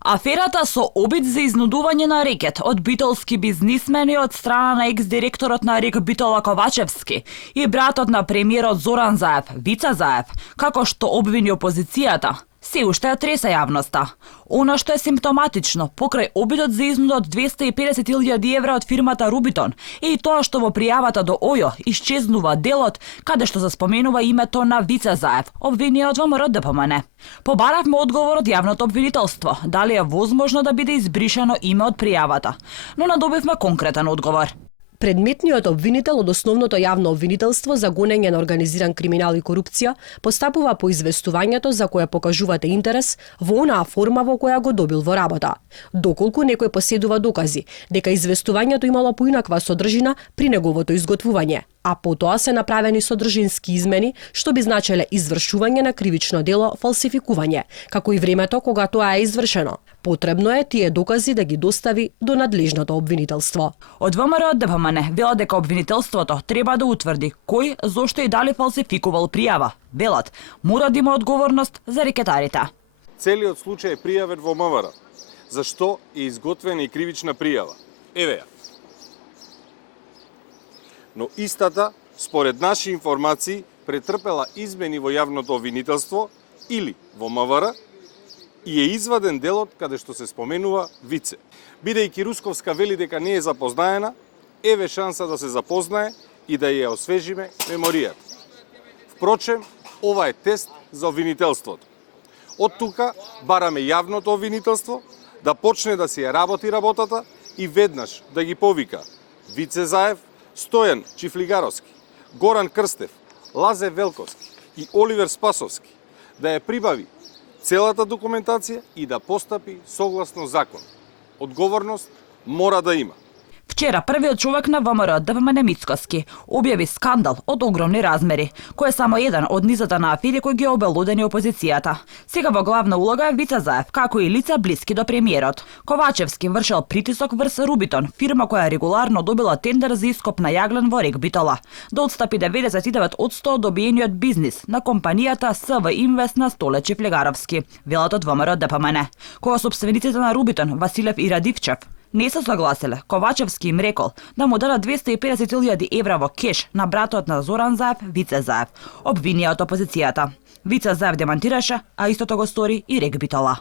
Аферата со обид за изнудување на рекет од битолски бизнисмени од страна на екс-директорот на РИК Битола Ковачевски и братот на премиерот Зоран Заев, Вица Заев, како што обвини опозицијата, се уште ја тресе јавноста. Она што е симптоматично, покрај обидот за изнуда од 250.000 евра од фирмата Рубитон е и тоа што во пријавата до ОЈО исчезнува делот каде што се споменува името на Вица Заев, обвинет од ВМРО ДПМН. Побаравме одговор од јавното обвинителство, дали е возможно да биде избришено име од пријавата, но надобивме конкретен одговор. Предметниот обвинител од основното јавно обвинителство за гонење на организиран криминал и корупција постапува по известувањето за кое покажувате интерес во онаа форма во која го добил во работа. Доколку некој поседува докази дека известувањето имало поинаква содржина при неговото изготвување, а потоа се направени содржински измени што би значеле извршување на кривично дело фалсификување, како и времето кога тоа е извршено. Потребно е тие докази да ги достави до надлежното обвинителство. Од ВМРО ДПМН велат дека обвинителството треба да утврди кој, зошто и дали фалсификувал пријава. Велат, мора да има одговорност за рекетарите. Целиот случај е пријавен во МВР. Зашто е изготвена и кривична пријава? Еве ја. Но истата, според наши информации, претрпела измени во јавното обвинителство или во МВР и е изваден делот каде што се споменува Вице. Бидејќи Русковска вели дека не е запознаена, еве шанса да се запознае и да ја освежиме меморијата. Впрочем, ова е тест за обвинителството. Од тука бараме јавното обвинителство да почне да си ја работи работата и веднаш да ги повика Вице Заев, Стојан Чифлигаровски, Горан Крстев, Лазе Велковски и Оливер Спасовски да ја прибави целата документација и да постапи согласно закон. Одговорност мора да има. Вчера првиот човек на ВМРО ДПМН Мицкоски објави скандал од огромни размери, кој е само еден од низата на афери кои ги обелудени опозицијата. Сега во главна улога е Вица Заев, како и лица блиски до премиерот. Ковачевски вршел притисок врз Рубитон, фирма која регуларно добила тендер за ископ на јаглен во РИК Битола, да отстапи 99% од добиениот бизнис на компанијата СВ Инвест на Столе Чифлигаровски, велат од ВМРО ДПМН. Кога собствениците на Рубитон, Василев и Радивчев, не се согласеле, Ковачевски им рекол да му дадат 250.000 евра во кеш на братот на Зоран Заев, Вице Заев, обвинија од опозицијата. Вице Заев демантираше, а истото го стори и РИК Битола.